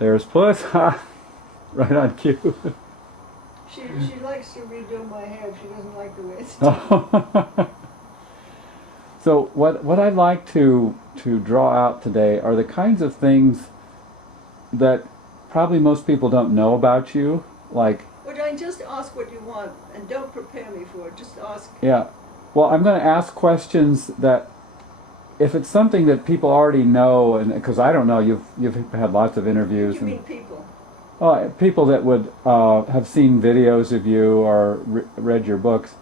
There's Puss. Ha! Right on cue. She likes to redo my hair. She doesn't like the way it's done. So what I'd like to draw out today are the kinds of things that probably most people don't know about you. Like, Would I just ask what you want and don't prepare me for it? Just ask. yeah. Well, I'm going to ask questions that, if it's something that people already know, and because I don't know, you've had lots of interviews. You mean people? People that would have seen videos of you or read your books.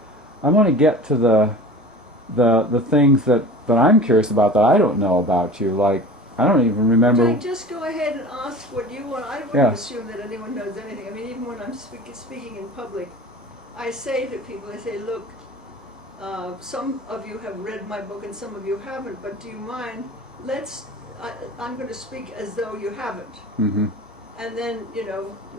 I want to get to the things that I'm curious about that I don't know about you. Like, I don't even remember. Would I just go ahead and ask what you want? I wouldn't assume that anyone knows anything. I mean, even when I'm speaking in public, I say to people, I say, look, some of you have read my book and some of you haven't, but do you mind? I'm going to speak as though you haven't. Mm-hmm. And then,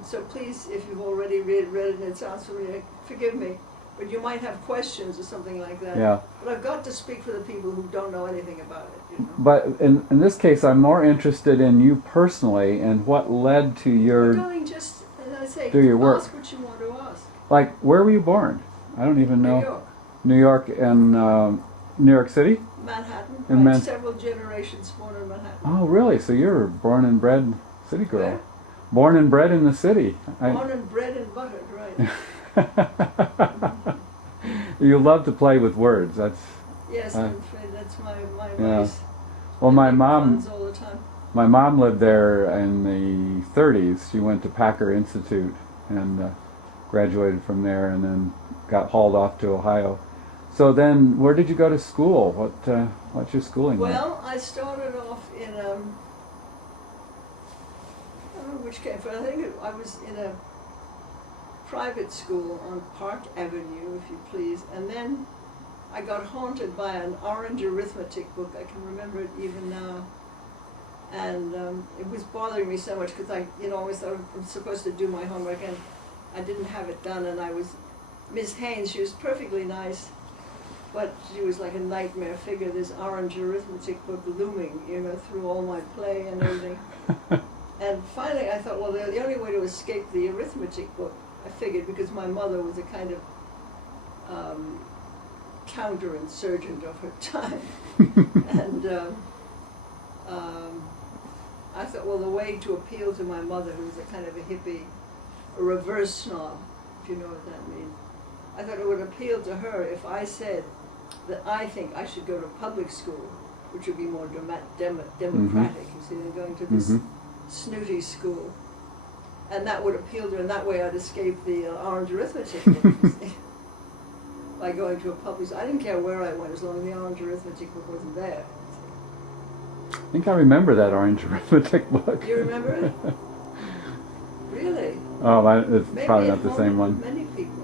so please, if you've already read it and it sounds familiar, forgive me, but you might have questions or something like that. Yeah. But I've got to speak for the people who don't know anything about it. But in this case, I'm more interested in you personally and what led to your... Well, darling, just, as I say, do your work. ask what you want to ask. Like, where were you born? I don't even know. New York. New York and New York City? Manhattan. In several generations born in Manhattan. Oh, really? So you're a born and bred city girl. Where? Born and bred in the city. Born and bred and buttered, right. You love to play with words. That's... Yes, I'm afraid that's my yeah. vice. Well, my mom... Puns all the time. My mom lived there in the 30s. She went to Packer Institute and graduated from there, and then got hauled off to Ohio. So then, where did you go to school? What's your schooling like? Well, I started off in I don't know which came first. I think I was in a private school on Park Avenue, if you please, and then I got haunted by an orange arithmetic book. I can remember it even now. And it was bothering me so much because I, always thought I was supposed to do my homework, and I didn't have it done. And I was, Miss Haynes, she was perfectly nice, but she was like a nightmare figure. This orange arithmetic book looming, through all my play and everything. And finally, I thought, well, the only way to escape the arithmetic book, I figured, because my mother was a kind of counterinsurgent of her time, and. I thought, well, the way to appeal to my mother, who was a kind of a hippie, a reverse snob, if you know what that means, I thought it would appeal to her if I said that I think I should go to public school, which would be more democratic, you see, than going to this snooty school. And that would appeal to her, and that way I'd escape the orange arithmetic book, you see, by going to a public school. I didn't care where I went as long as the orange arithmetic book wasn't there. I think I remember that orange arithmetic book. You remember it? Really? Oh, it's Maybe probably not the same one. Many people.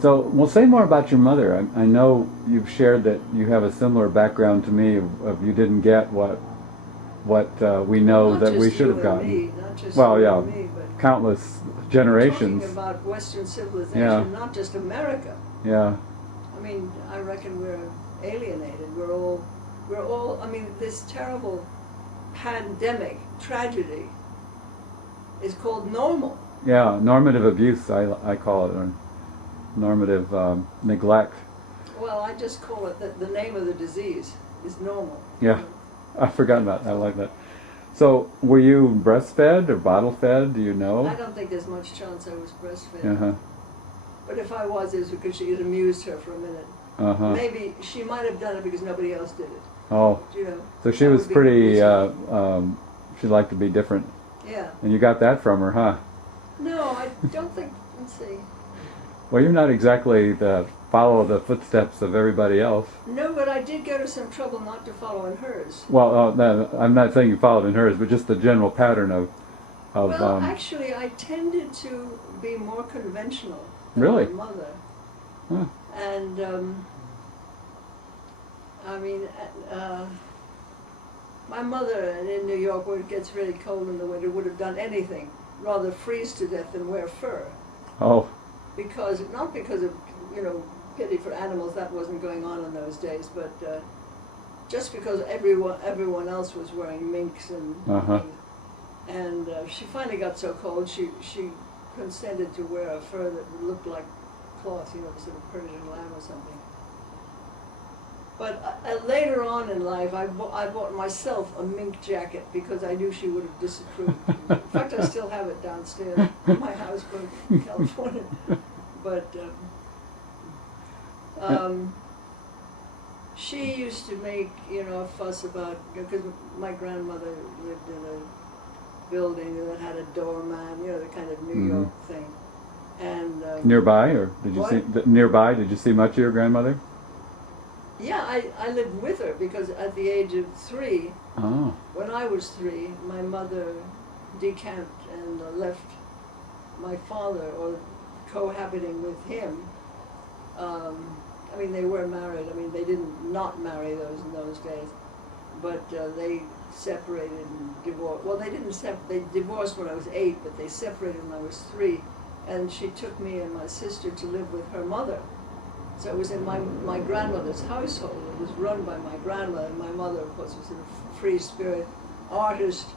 So, well, say more about your mother. I know you've shared that you have a similar background to me of you didn't get what we know Not that we just should you have and gotten. me, not just Well, you yeah, and me, but countless generations. talking about Western civilization, Yeah. not just America. Yeah. I mean, I reckon we're alienated. We're all. I mean, this terrible pandemic tragedy is called normal. Yeah, normative abuse, I call it, or normative neglect. Well, I just call it that the name of the disease is normal. Yeah, I've forgotten about that. I like that. So, were you breastfed or bottle fed? Do you know? I don't think there's much chance I was breastfed. Uh-huh. But if I was, it was because it amused her for a minute. Uh-huh. Maybe she might have done it because nobody else did it. Oh. So she was pretty, she liked to be different. Yeah. And you got that from her, huh? No, I don't think, let's see. Well, you're not exactly follow the footsteps of everybody else. No, but I did go to some trouble not to follow in hers. Well, no, I'm not saying you followed in hers, but just the general pattern of well, actually, I tended to be more conventional than really? my mother. Huh. And, I mean, my mother in New York, where it gets really cold in the winter, would have done anything, rather freeze to death than wear fur. Oh. Because, not because of, pity for animals, that wasn't going on in those days, but just because everyone else was wearing minks and And she finally got so cold, she consented to wear a fur that would look like cloth, you know, sort of Persian lamb or something. But later on in life, I bought myself a mink jacket because I knew she would have disapproved. In fact, I still have it downstairs in my houseboat in California. But she used to make, you know, a fuss about, because my grandmother lived in a building that had a doorman, you know, the kind of New York thing. And nearby, or did you see nearby? Did you see much of your grandmother? Yeah, I lived with her because at the age of 3, when I was 3, my mother decamped and left my father, or cohabiting with him. I mean, they were married. I mean, they didn't not marry in those days, but they separated and divorced. Well, they didn't they divorced when I was 8, but they separated when I was 3, and she took me and my sister to live with her mother. So it was in my grandmother's household. It was run by my grandmother, and my mother, of course, was a free spirit artist,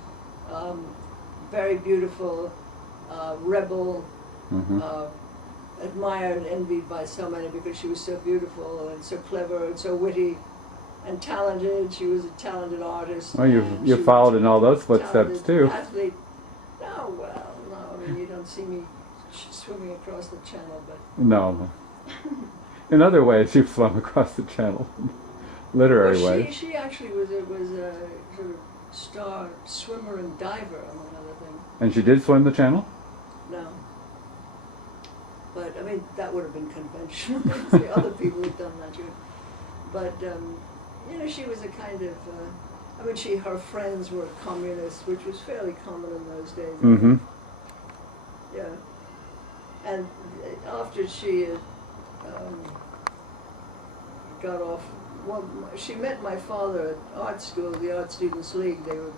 very beautiful, rebel, admired and envied by so many because she was so beautiful and so clever and so witty and talented. She was a talented artist. Well, you followed in all those footsteps too. Athlete. No, well, no. I mean, you don't see me swimming across the channel, but no. In other ways, you've swum across the channel, literary ways. She actually was a sort of star swimmer and diver, among other things. And she did swim the channel? No. But, I mean, that would have been conventional. The other people had done that too. But, you know, she was a kind of, I mean, her friends were communists, which was fairly common in those days. Mm-hmm. Yeah. And after she had got off, well, she met my father at art school, the Art Students League. They were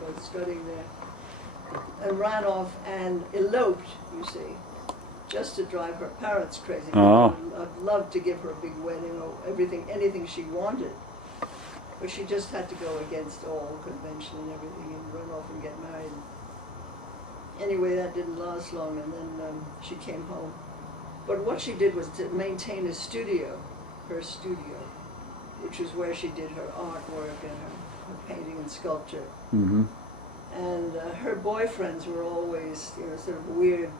both studying there, and ran off and eloped, you see, just to drive her parents crazy. Oh. I'd love to give her a big wedding or anything she wanted, but she just had to go against all convention and everything and run off and get married. Anyway, that didn't last long, and then she came home. But what she did was to maintain a studio, her studio, which is where she did her artwork and her painting and sculpture. Mm-hmm. And her boyfriends were always, you know, sort of weird,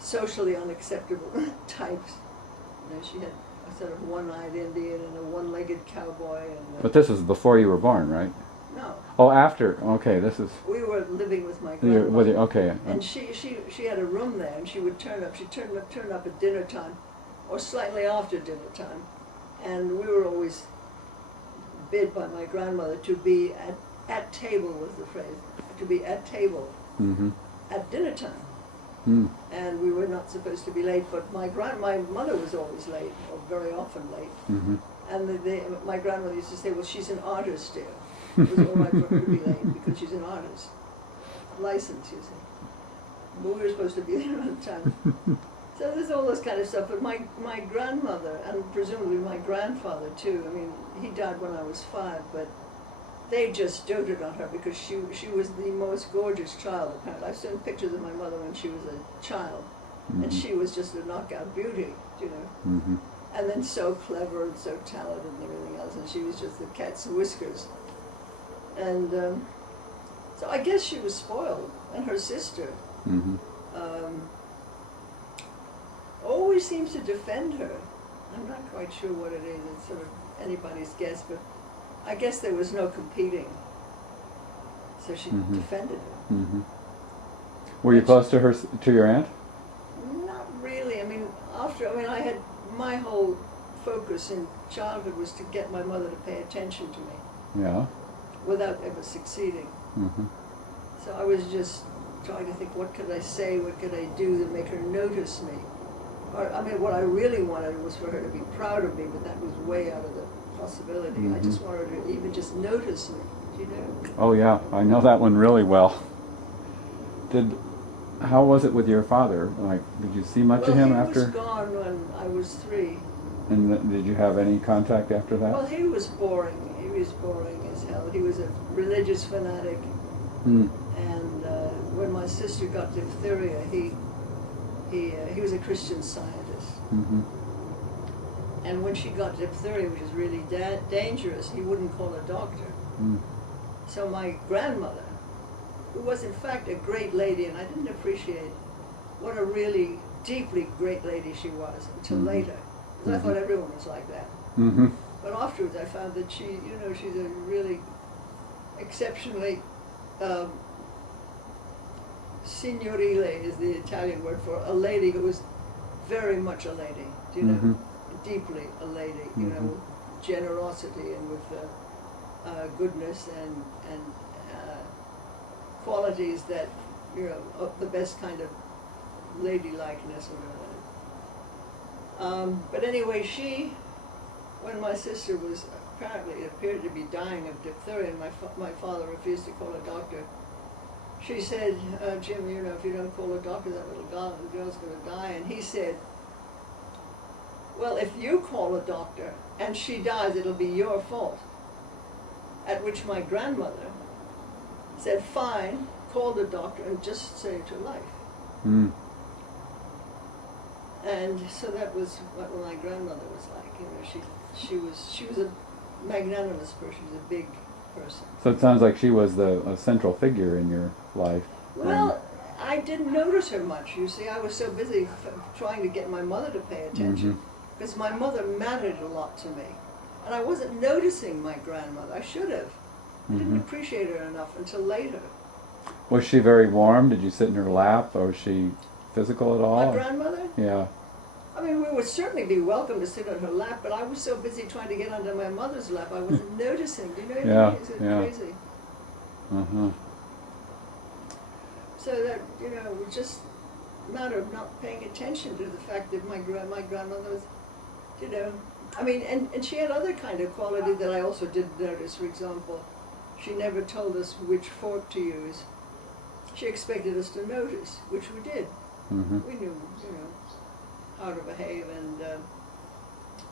socially unacceptable types. You know, she had a sort of one-eyed Indian and a one-legged cowboy. And but this was before you were born, right? No. Oh, after. Okay, this is. We were living with my grandmother. Okay. And she had a room there, and she would turn up. She'd turn up at dinner time, or slightly after dinner time, and we were always bid by my grandmother to be at table, was the phrase, to be at table at dinner time. Mm. And we were not supposed to be late, but my mother was always late, or very often late. Mm-hmm. And my grandmother used to say, well, she's an artist, dear. It was all right for her to be late because she's an artist. Licensed, you see. But we were supposed to be there on time. So there's all this kind of stuff. But my grandmother, and presumably my grandfather too, I mean, he died when I was 5, but they just doted on her because she was the most gorgeous child, apparently. I've seen pictures of my mother when she was a child, and she was just a knockout beauty, you know. Mm-hmm. And then so clever and so talented and everything else, and she was just the cat's whiskers. And so I guess she was spoiled, and her sister always seems to defend her. I'm not quite sure what it is. It's sort of anybody's guess, but I guess there was no competing, so she defended her. Mm-hmm. Were you close to her, to your aunt? Not really. I mean, I had my whole focus in childhood was to get my mother to pay attention to me. Yeah. Without ever succeeding. Mm-hmm. So I was just trying to think, what could I say, what could I do to make her notice me? Or, I mean, what I really wanted was for her to be proud of me, but that was way out of the possibility. I just wanted her to even just notice me, you know? Oh yeah, I know that one really well. How was it with your father? Like, did you see much of him after? He was gone when I was 3. And did you have any contact after that? Well, he was boring. He was boring as hell. He was a religious fanatic. And when my sister got diphtheria, he was a Christian Scientist. Mm-hmm. And when she got diphtheria, which is really dangerous, he wouldn't call a doctor. Mm. So my grandmother, who was in fact a great lady, and I didn't appreciate what a really deeply great lady she was until Mm-hmm. later, because I Mm-hmm. thought everyone was like that. Mm-hmm. But afterwards I found that she's a really exceptionally, signorile is the Italian word for a lady who was very much a lady, you know, Mm-hmm. deeply a lady, you Mm-hmm. know, with generosity and with goodness and qualities that, you know, of the best kind of ladylikeness or whatever. But anyway, when my sister was apparently appeared to be dying of diphtheria, and my father refused to call a doctor, she said, Jim, you know, if you don't call a doctor, that little girl's going to die. And he said, well, if you call a doctor and she dies, it'll be your fault. At which my grandmother said, fine, call the doctor and just saved her life. Mm. And so that was what my grandmother was like. You know, she was a magnanimous person. She was a big person. So it sounds like she was a central figure in your life. Well, I didn't notice her much. You see, I was so busy trying to get my mother to pay attention, Mm-hmm. because my mother mattered a lot to me, and I wasn't noticing my grandmother. I should have. I didn't Mm-hmm. appreciate her enough until later. Was she very warm? Did you sit in her lap, or was she physical at all? My grandmother? Yeah. I mean, we would certainly be welcome to sit on her lap, but I was so busy trying to get under my mother's lap, I wasn't noticing. Do you know what I Yeah, mean? It's yeah. crazy. Uh-huh. So that, you know, it was just a matter of not paying attention to the fact that my grandmother was, you know, I mean, and she had other kind of quality that I also didn't notice. For example, she never told us which fork to use. She expected us to notice, which we did. Mm-hmm. We knew, you know, how to behave, and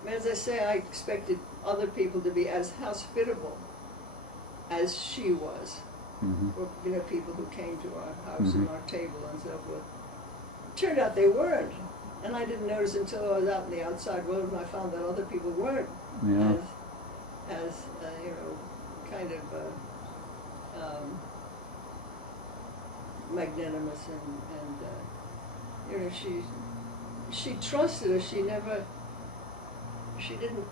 as I say, I expected other people to be as hospitable as she was. Mm-hmm. Or, you know, people who came to our house Mhm. and our table and so forth. Turned out they weren't, and I didn't notice until I was out in the outside world and I found that other people weren't Yeah. as you know, kind of magnanimous and you know, she trusted us. She didn't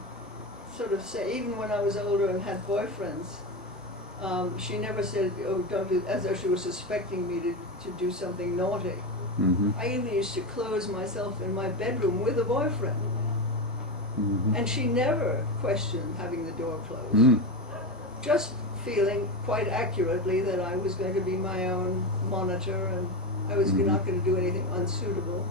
sort of say, even when I was older and had boyfriends, she never said, oh, don't do, as though she was suspecting me to do something naughty. Mm-hmm. I even used to close myself in my bedroom with a boyfriend, Mm-hmm. and she never questioned having the door closed. Mm. Just feeling quite accurately that I was going to be my own monitor and I was Mhm. not going to do anything unsuitable,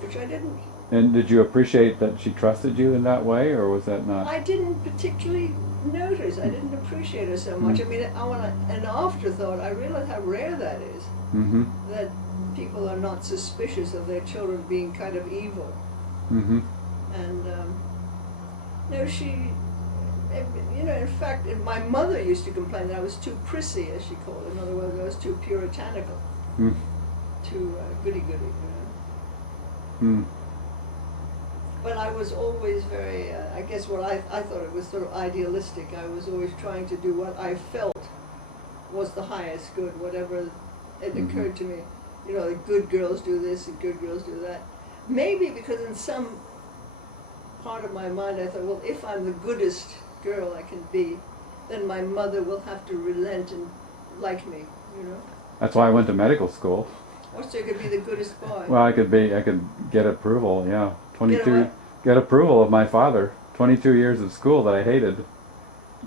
which I didn't. And did you appreciate that she trusted you in that way, or was that not? I didn't particularly notice. I didn't appreciate her so much. I mean, an afterthought, I realize how rare that is, Mm-hmm. that people are not suspicious of their children being kind of evil. Mm-hmm. And, no, she, you know, in fact, my mother used to complain that I was too prissy, as she called it. In other words, I was too puritanical, Mm. too goody-goody, you know. Mm. But I was always very, I guess what I thought it was sort of idealistic. I was always trying to do what I felt was the highest good, whatever it Mhm. occurred to me. You know, the good girls do this and good girls do that. Maybe because in some part of my mind I thought, well, if I'm the goodest girl I can be, then my mother will have to relent and like me, you know. That's why I went to medical school. Or so I could be the goodest boy. Well, I could get approval. Yeah, 22. what? Get approval of my father. 22 years of school that I hated.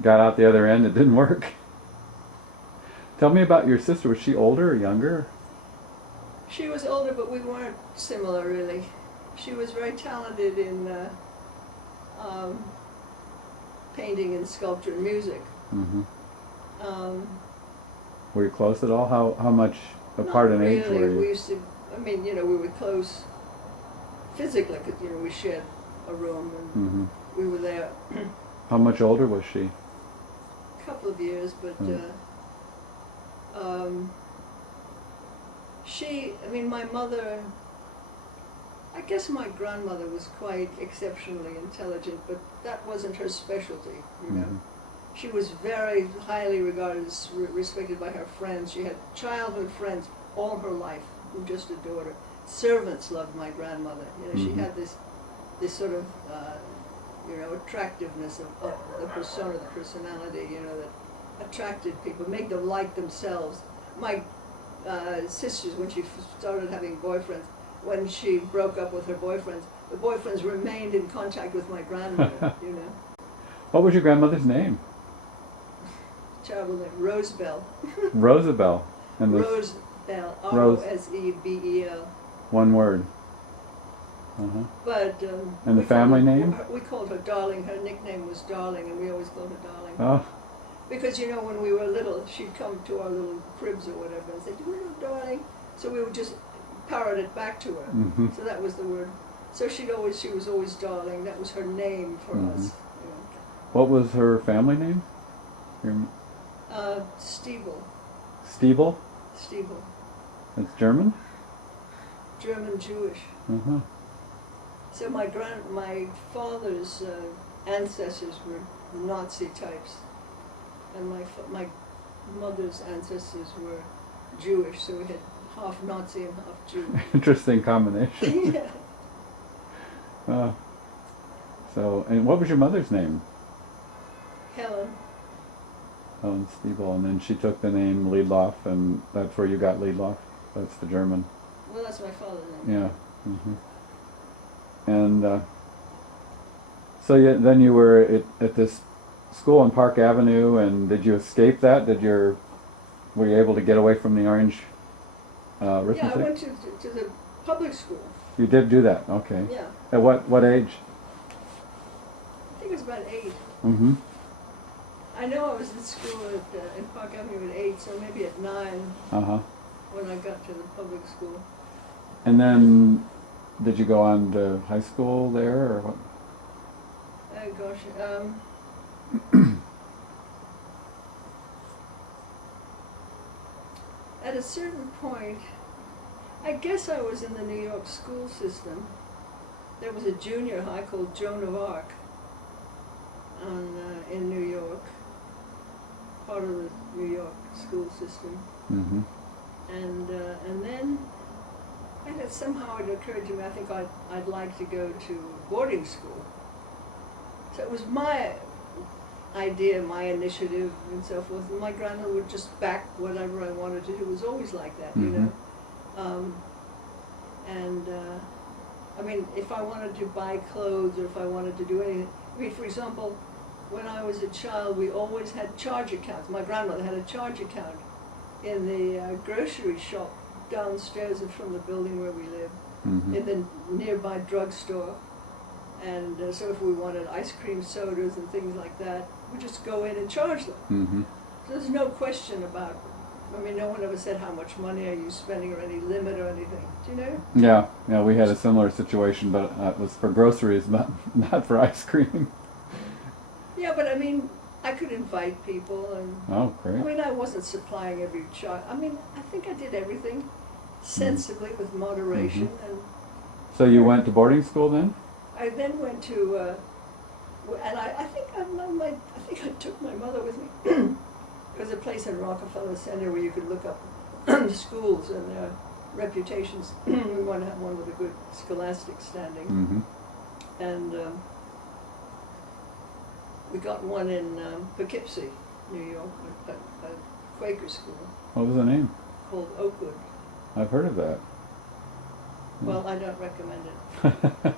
Got out the other end. It didn't work. Tell me about your sister. Was she older or younger? She was older, but we weren't similar, really. She was very talented in painting and sculpture and music. Mm-hmm. Um, Were you close at all? How much apart in age really. were you? We used to, I mean, you know, we were close physically, because, you know, we shared a room and Mm-hmm. we were there How much older was she? a couple of years, but I mean, my mother, I guess my grandmother was quite exceptionally intelligent, but that wasn't her specialty, you know. She was very highly regarded, respected by her friends. She had childhood friends all her life who just adored her. Servants loved my grandmother. You know, she had this sort of, you know, attractiveness of the persona, the personality, you know, that attracted people, made them like themselves. My sisters, when she started having boyfriends, when she broke up with her boyfriends, the boyfriends remained in contact with my grandmother, you know. What was your grandmother's name? Terrible name, Rosebell. Rosabelle. And the Rosebell, R-O-S-E-B-E-L. one word. Uh-huh. But and the family name? We called her Darling. Her nickname was Darling, and we always called her Darling. Oh. Because, you know, when we were little, she'd come to our little cribs or whatever and say, "Do you know Darling?" So we would just parrot it back to her. So that was the word. So she was always Darling. That was her name for us. You know. What was her family name? Stiebel. Stiebel? Stiebel. That's German? German Jewish. Uh-huh. So my father's ancestors were Nazi types, and my mother's ancestors were Jewish. So we had half Nazi and half Jew. Interesting combination. Yeah. So, and what was your mother's name? Helen. Helen Stiebel, and then she took the name Liedloff, and that's where you got Liedloff. That's the German. Well, that's my father's name. Yeah. And so then you were at this school on Park Avenue, and did you escape that? Were you able to get away from the orange arithmetic? Yeah, I went to the public school. You did do that, okay. Yeah. At what age? I think it was about 8. Mm-hmm. I know I was in school in Park Avenue at 8, so maybe at 9 when I got to the public school. And then, did you go on to high school there, or what? Oh gosh, at a certain point, I guess I was in the New York school system. There was a junior high called Joan of Arc in New York, part of the New York school system. And then somehow it occurred to me, I think I'd like to go to boarding school. So it was my idea, my initiative, and so forth. And my grandmother would just back whatever I wanted to do. It was always like that, you know. I mean, if I wanted to buy clothes or if I wanted to do anything, I mean, for example, when I was a child, we always had charge accounts. My grandmother had a charge account in the grocery shop downstairs from the building where we lived, in the nearby drugstore. And so if we wanted ice cream sodas and things like that, we just go in and charge them. So there's no question about it. I mean, no one ever said how much money are you spending or any limit or anything. Do you know? Yeah, we had a similar situation, but it was for groceries, not for ice cream. Yeah, but I mean, I could invite people, and oh, great. I mean, I wasn't supplying every child. I mean, I think I did everything sensibly with moderation. And so you went to boarding school then? I then went to, and I think I took my mother with me. There was a place in Rockefeller Center where you could look up schools and their reputations. We wanted to have one with a good scholastic standing. And we got one in Poughkeepsie, New York, a Quaker school. What was the name? Called Oakwood. I've heard of that. Well, I don't recommend it.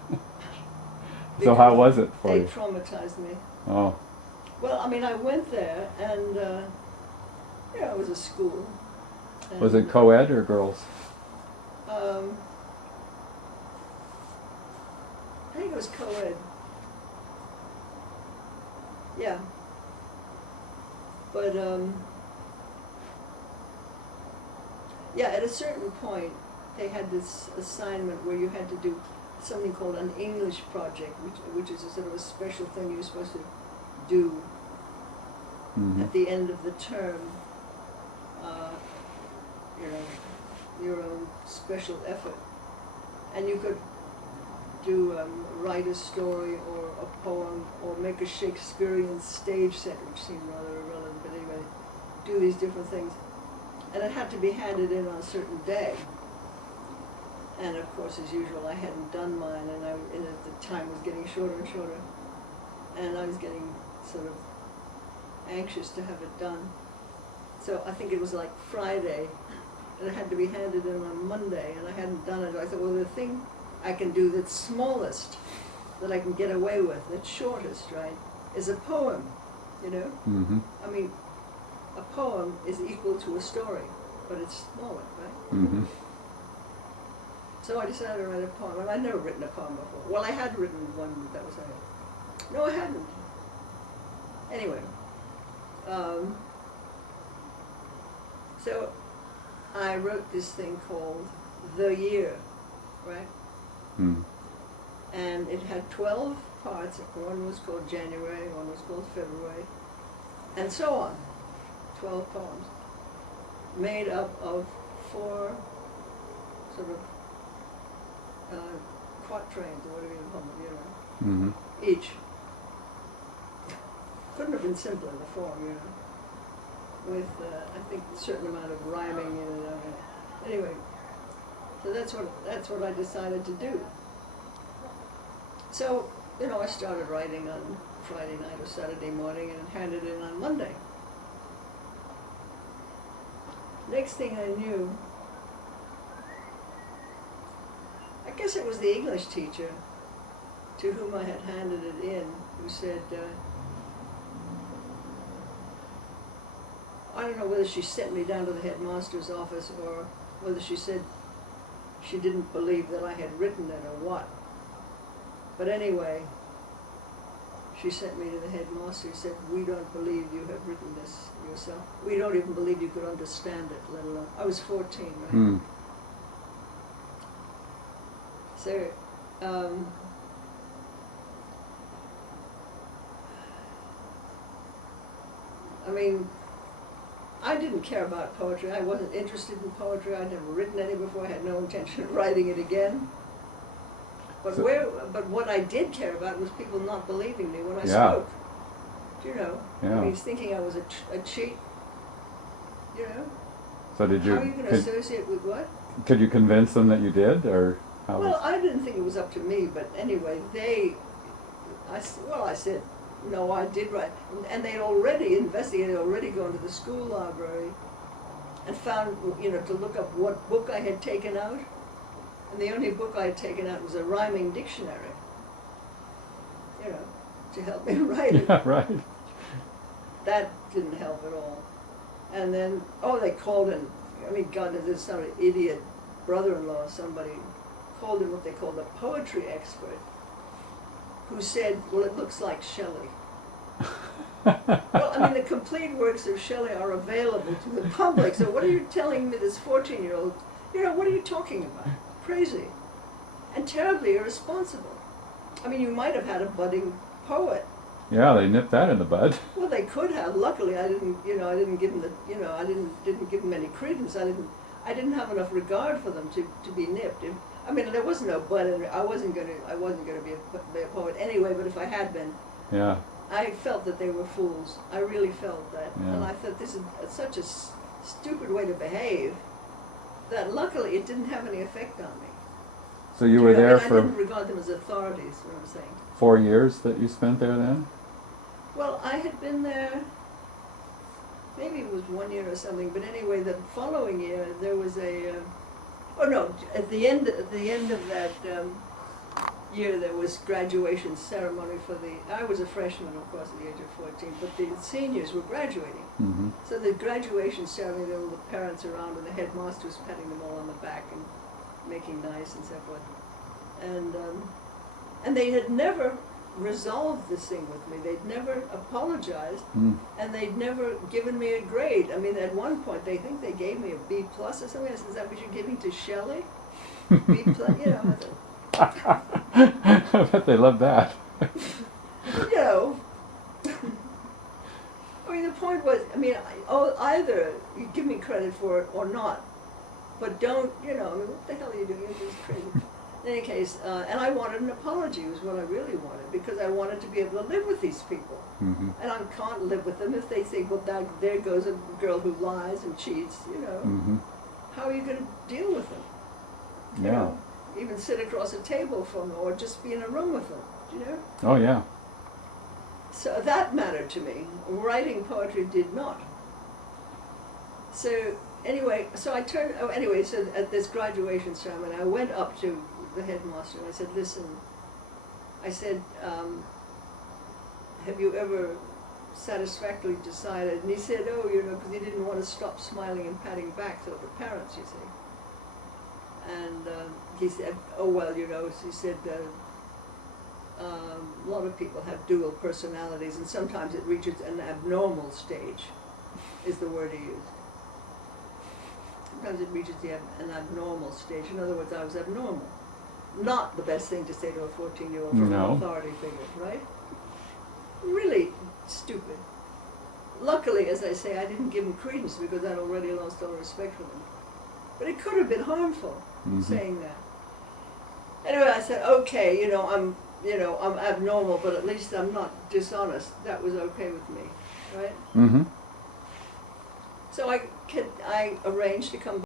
So how was it for you? They traumatized me. Oh. Well, I mean, I went there, and it was a school. Was it co-ed or girls? I think it was co-ed. Yeah. But, yeah, at a certain point, they had this assignment where you had to do something called an English project, which is a sort of a special thing you're supposed to do at the end of the term. you know, your own special effort. And you could do write a story or a poem or make a Shakespearean stage set, which seemed rather irrelevant, but anyway, do these different things. And it had to be handed in on a certain day. And of course, as usual, I hadn't done mine, and at the time was getting shorter and shorter. And I was getting sort of anxious to have it done. So I think it was like Friday, and it had to be handed in on Monday, and I hadn't done it. I thought, well, the thing I can do that's smallest, that I can get away with, that's shortest, right, is a poem, you know? Mm-hmm. I mean, a poem is equal to a story, but it's smaller, right? Mm-hmm. So I decided to write a poem, and I'd never written a poem before. Well, I had written one, but that was it. No, I hadn't. Anyway, so I wrote this thing called The Year, right? Mm. And it had 12 parts. One was called January, one was called February, and so on. 12 poems, made up of 4 sort of quatrains, or whatever you call them, you know, Mm-hmm. each. Couldn't have been simpler, the form, you know, with, I think, a certain amount of rhyming in it. Anyway, so that's what I decided to do. So, you know, I started writing on Friday night or Saturday morning and handed it in on Monday. Next thing I knew, I guess it was the English teacher to whom I had handed it in, who said, I don't know whether she sent me down to the headmaster's office or whether she said she didn't believe that I had written it or what. But anyway, she sent me to the headmaster and said, we don't believe you have written this yourself. We don't even believe you could understand it, let alone. I was 14, right? Mm. So, I mean, I didn't care about poetry. I wasn't interested in poetry. I'd never written any before. I had no intention of writing it again. But but what I did care about was people not believing me when I spoke. You know, Yeah. I mean, thinking I was a cheat. You know, So did you? how are you going to associate with what? Could you convince them that you did, or how? Well, I didn't think it was up to me, but anyway, I said, no, I did write. And they'd already investigated, already gone to the school library and found, you know, to look up what book I had taken out. And the only book I had taken out was a rhyming dictionary, you know, to help me write it. Yeah, right. That didn't help at all. And then, they called in, I mean, God, there's some idiot brother-in-law, somebody called in what they called a poetry expert, who said, well, it looks like Shelley. Well, I mean, the complete works of Shelley are available to the public, so what are you telling me, this 14-year-old, you know, what are you talking about? Crazy. And terribly irresponsible. I mean, you might have had a budding poet. Yeah, they nipped that in the bud. Well, they could have. Luckily, I didn't give them I didn't give them any credence. I didn't have enough regard for them to be nipped. I mean, there was no bud, and I wasn't going to be a poet anyway. But if I had been, Yeah. I felt that they were fools. I really felt that, Yeah. and I thought this is such a stupid way to behave that luckily it didn't have any effect on me. So you were there I for didn't regard them as authorities. What I'm saying. 4 years that you spent there then? Well, I had been there, maybe it was 1 year or something, but anyway, the following year there was at the end of that year there was graduation ceremony I was a freshman, of course, at the age of 14, but the seniors were graduating. Mm-hmm. So the graduation ceremony, there were the parents around and the headmaster was patting them all on the back and making nice and so forth. And they had never resolved this thing with me. They'd never apologized, and they'd never given me a grade. I mean, at one point, they think they gave me a B plus or something. I said, is that what you're giving to Shelley? B plus, you know. I bet they love that. You know. I mean, the point was, I mean, either you give me credit for it or not. but don't, I mean, what the hell are you doing? You're just crazy. In any case, and I wanted an apology was what I really wanted, because I wanted to be able to live with these people. Mm-hmm. And I can't live with them if they think, well, there goes a girl who lies and cheats, Mm-hmm. How are you going to deal with them? You Yeah. know, even sit across a table from them, or just be in a room with them, Oh yeah. So that mattered to me. Writing poetry did not. So anyway, so at this graduation ceremony, I went up to the headmaster and I said, listen, have you ever satisfactorily decided? And he said, oh, because he didn't want to stop smiling and patting back to the parents, you see. And he said, oh, well, he said, a lot of people have dual personalities, and sometimes it reaches an abnormal stage, is the word he used. Sometimes it reaches an abnormal stage. In other words, I was abnormal. Not the best thing to say to a 14-year-old from No. an authority figure, right? Really stupid. Luckily, as I say, I didn't give him credence because I'd already lost all respect for them. But it could have been harmful, saying that. Anyway, I said, okay, I'm abnormal, but at least I'm not dishonest. That was okay with me, right? Mm-hmm. So I arranged to come